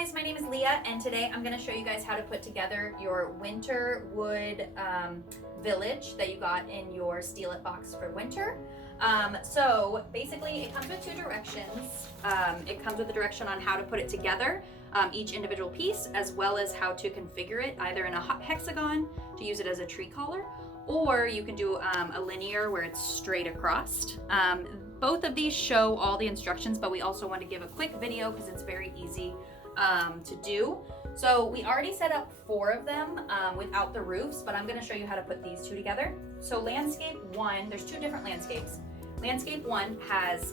guys, my name is Leah, and today I'm going to show you guys how to put together your winter wood village that you got in your Steal It box for winter. So basically it comes with two directions. It comes with a direction on how to put it together, each individual piece, as well as how to configure it either in a hexagon to use it as a tree collar, or you can do a linear where it's straight across. Both of these show all the instructions, but we also want to give a quick video because it's very easy to do. So we already set up 4 of them without the roofs, but I'm going to show you how to put these 2 together. So landscape 1, there's 2 different landscapes. Landscape 1 has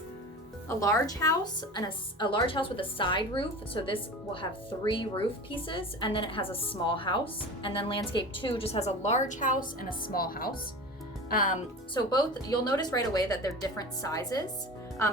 a large house and a large house with a side roof. So this will have 3 roof pieces, and then it has a small house. And then landscape 2 just has a large house and a small house. So both, you'll notice right away that they're different sizes.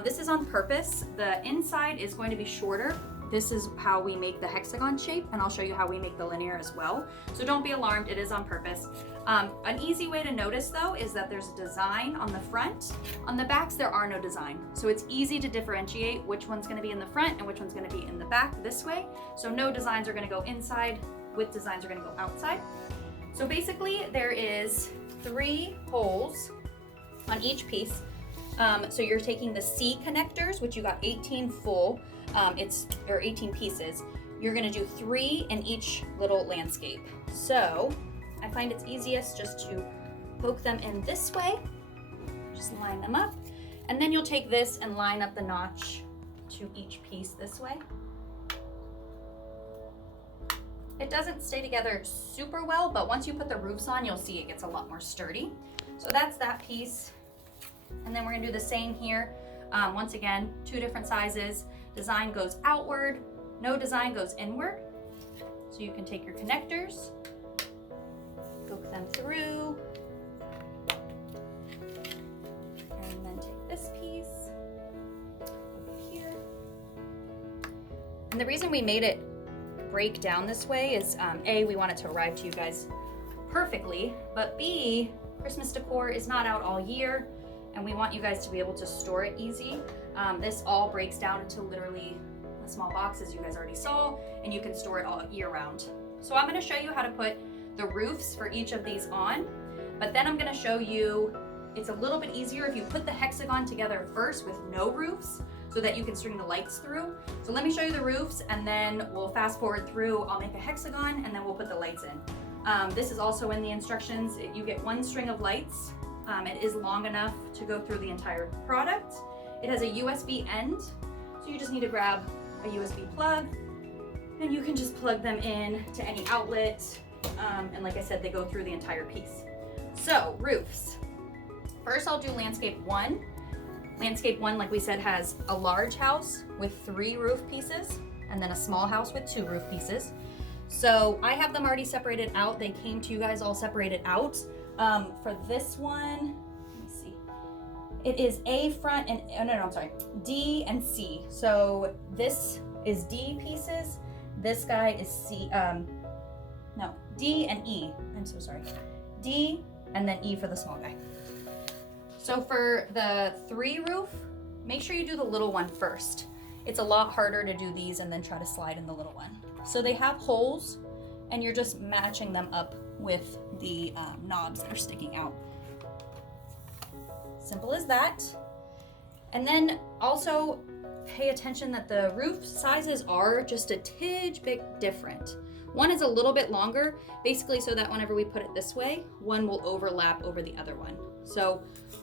This is on purpose. The inside is going to be shorter. This is how we make the hexagon shape, and I'll show you how we make the linear as well. So don't be alarmed, it is on purpose. An easy way to notice though is that there's a design on the front. On the backs, there are no design. So it's easy to differentiate which one's gonna be in the front and which one's gonna be in the back this way. So no designs are gonna go inside, with designs are gonna go outside. So basically there is 3 holes on each piece. So you're taking the C connectors, which you got 18 full, 18 pieces. You're gonna do 3 in each little landscape. So I find it's easiest just to poke them in this way, just line them up. And then you'll take this and line up the notch to each piece this way. It doesn't stay together super well, but once you put the roofs on, you'll see it gets a lot more sturdy. So that's that piece. And then we're gonna do the same here. Once again, 2 different sizes. Design goes outward, no design goes inward. So you can take your connectors, poke them through, and then take this piece over here. And the reason we made it break down this way is A, we want it to arrive to you guys perfectly, but B, Christmas decor is not out all year, and we want you guys to be able to store it easy. This all breaks down into literally a small box, as you guys already saw, and you can store it all year round. So I'm gonna show you how to put the roofs for each of these on, but then I'm gonna show you, it's a little bit easier if you put the hexagon together first with no roofs, so that you can string the lights through. So let me show you the roofs, and then we'll fast forward through. I'll make a hexagon, and then we'll put the lights in. This is also in the instructions. You get 1 string of lights. It is long enough to go through the entire product. It has a USB end, so you just need to grab a USB plug, and you can just plug them in to any outlet. And like I said, they go through the entire piece. So roofs. First, I'll do landscape 1. Landscape 1, like we said, has a large house with 3 roof pieces, and then a small house with 2 roof pieces. So I have them already separated out. They came to you guys all separated out. For this one, let me see. It is A front and, I'm sorry, D and C. So this is D pieces. This guy is C, D and E. I'm so sorry. D and then E for the small guy. So for the 3 roof, make sure you do the little one first. It's a lot harder to do these and then try to slide in the little one. So they have holes, and you're just matching them up with the knobs that are sticking out. Simple as that. And then also pay attention that the roof sizes are just a tidge bit different. One is a little bit longer, basically so that whenever we put it this way, one will overlap over the other one. So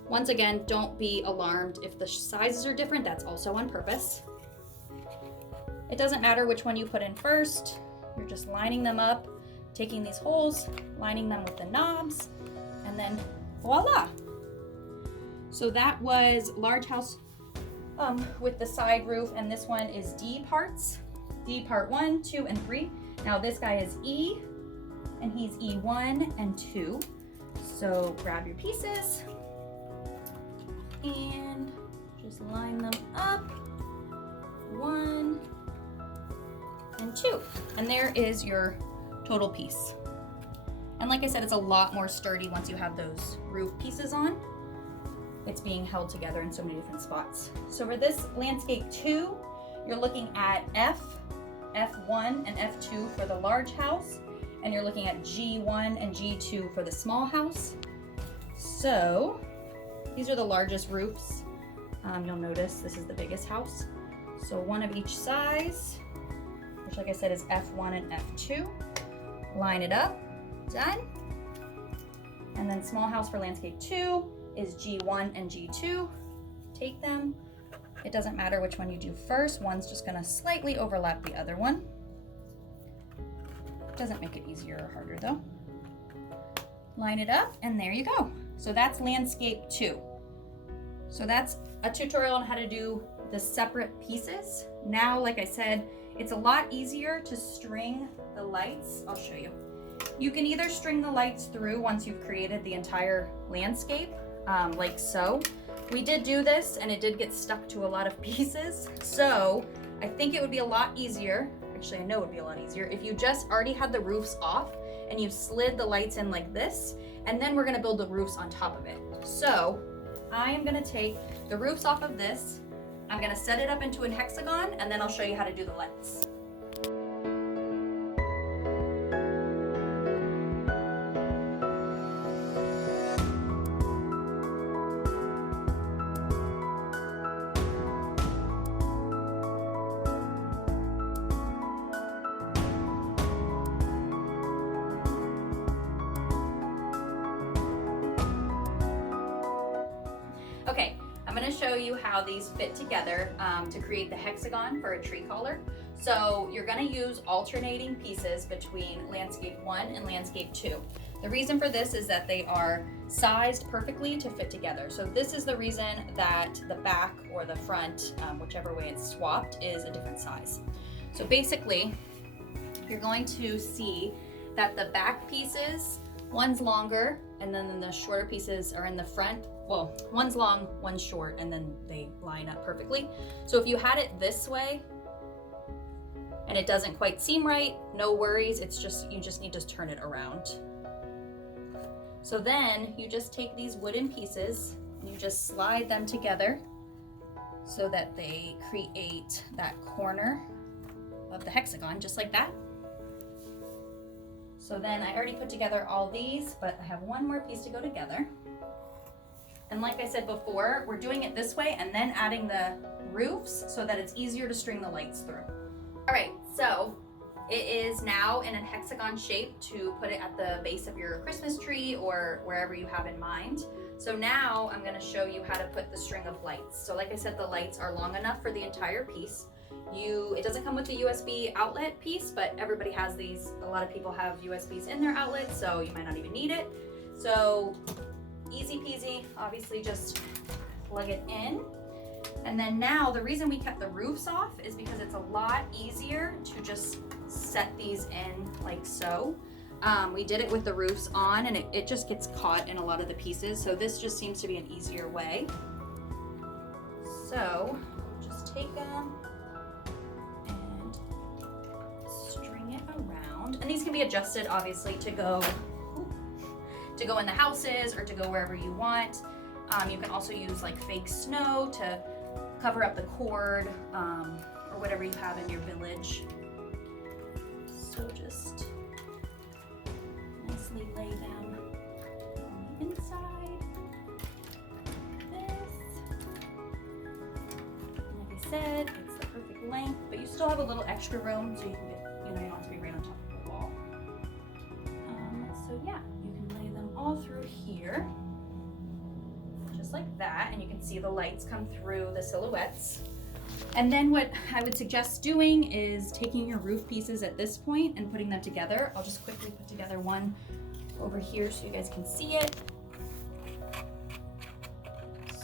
once again, don't be alarmed if the sizes are different. That's also on purpose. It doesn't matter which one you put in first. You're just lining them up, taking these holes, lining them with the knobs, and then voila. So that was large house with the side roof, and this one is D parts. D part 1, 2, and 3. Now this guy is E, and he's E1 and 2. So grab your pieces and just line them up. 1 and 2. And there is your total piece. And like I said, it's a lot more sturdy once you have those roof pieces on. It's being held together in so many different spots. So for this landscape 2, you're looking at F F1 and F2 for the large house, and you're looking at G1 and G2 for the small house. So these are the largest roofs. You'll notice this is the biggest house. So one of each size, which like I said is F1 and F2. Line it up, done. And then small house for landscape 2 is G1 and G2. Take them. It doesn't matter which one you do first. One's just gonna slightly overlap the other one. Doesn't make it easier or harder though. Line it up and there you go. So that's landscape 2. So that's a tutorial on how to do the separate pieces. Now, like I said, it's a lot easier to string the lights. I'll show you. You can either string the lights through once you've created the entire landscape, like so. We did do this and it did get stuck to a lot of pieces. So I think it would be a lot easier, actually I know it would be a lot easier, if you just already had the roofs off and you slid the lights in like this, and then we're gonna build the roofs on top of it. So I am gonna take the roofs off of this, I'm gonna set it up into a hexagon, and then I'll show you how to do the lights. Okay, I'm going to show you how these fit together to create the hexagon for a tree collar. So you're going to use alternating pieces between landscape 1 and landscape 2. The reason for this is that they are sized perfectly to fit together. So this is the reason that the back or the front, whichever way it's swapped, is a different size. So basically, you're going to see that the back pieces, one's longer, and then the shorter pieces are in the front. Well, one's long, one's short, and then they line up perfectly. So if you had it this way and it doesn't quite seem right, no worries. It's just, you just need to turn it around. So then you just take these wooden pieces and you just slide them together so that they create that corner of the hexagon, just like that. So then I already put together all these, but I have one more piece to go together. And like I said before, we're doing it this way and then adding the roofs so that it's easier to string the lights through. All right, so it is now in a hexagon shape to put it at the base of your Christmas tree or wherever you have in mind. So now I'm gonna show you how to put the string of lights. So like I said, the lights are long enough for the entire piece. It doesn't come with the USB outlet piece, but everybody has these. A lot of people have USBs in their outlets, so you might not even need it. So easy peasy, obviously just plug it in. And then now the reason we kept the roofs off is because it's a lot easier to just set these in like so. We did it with the roofs on and it just gets caught in a lot of the pieces. So this just seems to be an easier way. So just take them and string it around. And these can be adjusted obviously to go in the houses or to go wherever you want. You can also use like fake snow to cover up the cord or whatever you have in your village. So just nicely lay them on the inside like this. And like I said, it's the perfect length, but you still have a little extra room so you can get, you don't have to be right on top of the wall. So yeah, you can lay them all through here. Just like that, and you can see the lights come through the silhouettes. And then what I would suggest doing is taking your roof pieces at this point and putting them together. I'll just quickly put together one over here so you guys can see it.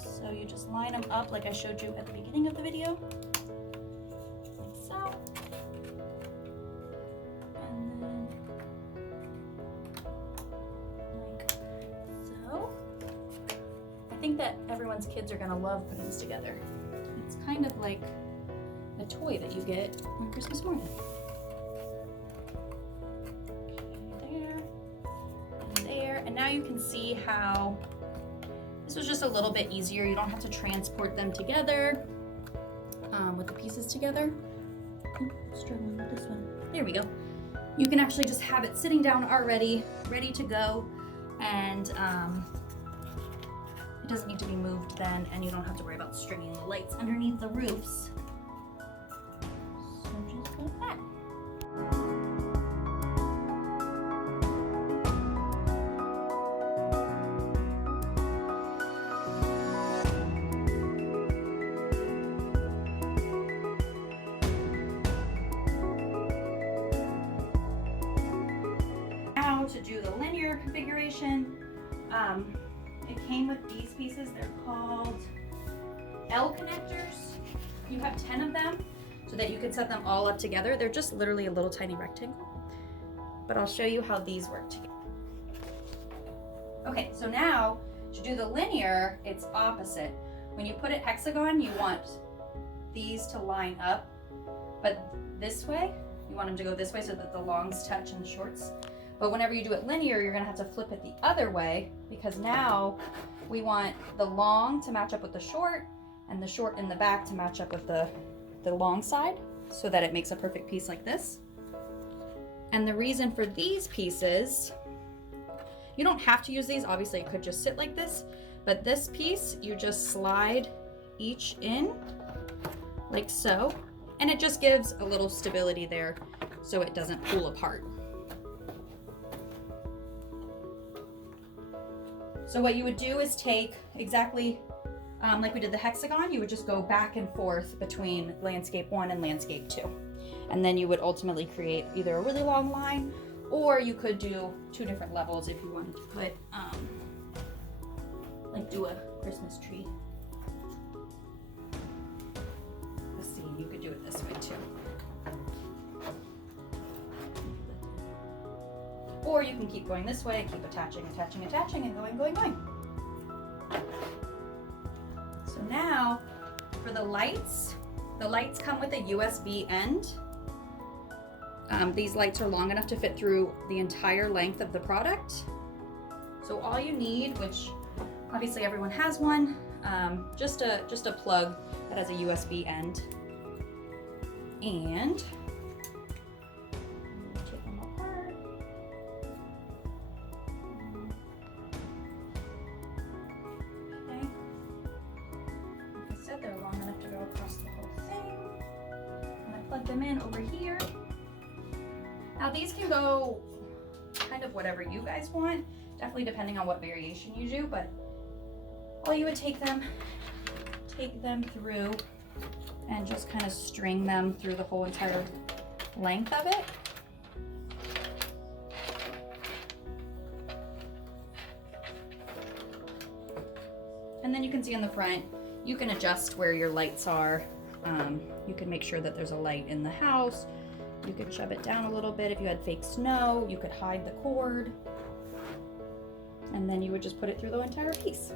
So you just line them up like I showed you at the beginning of the video, like so. And then like so. I think that everyone's kids are gonna love putting this together. It's kind of like a toy that you get on Christmas morning. Okay, there and there. And now you can see how this was just a little bit easier. You don't have to transport them together with the pieces together. Struggling with this one. There we go. You can actually just have it sitting down already, ready to go, and it doesn't need to be moved then, and you don't have to worry about stringing the lights underneath the roofs. So just like that. Now to do the linear configuration, it came with these pieces. They're called L connectors. You have 10 of them so that you can set them all up together. They're just literally a little tiny rectangle, but I'll show you how these work together. Okay, so now to do the linear, it's opposite. When you put it hexagon, you want these to line up, but this way, you want them to go this way so that the longs touch and the shorts. But whenever you do it linear, you're gonna have to flip it the other way, because now we want the long to match up with the short and the short in the back to match up with the long side, so that it makes a perfect piece like this. And the reason for these pieces, you don't have to use these, obviously it could just sit like this, but this piece, you just slide each in like so, and it just gives a little stability there so it doesn't pull apart. So what you would do is take exactly like we did the hexagon, you would just go back and forth between landscape 1 and landscape 2. And then you would ultimately create either a really long line, or you could do 2 different levels if you wanted to put, like do a Christmas tree. Let's see, you could do it this way too. Or you can keep going this way, keep attaching, attaching, attaching, and going. So now, for the lights come with a USB end. These lights are long enough to fit through the entire length of the product. So all you need, which obviously everyone has one, just a plug that has a USB end. And take them apart. Okay. Like I said, they're long enough to go across the whole thing. I'm gonna plug them in over here. Now these can go kind of whatever you guys want, definitely depending on what variation you do, but all you would take them through and just kind of string them through the whole entire length of it. And then you can see on the front, you can adjust where your lights are. You can make sure that there's a light in the house. You could shove it down a little bit. If you had fake snow, you could hide the cord. And then you would just put it through the entire piece.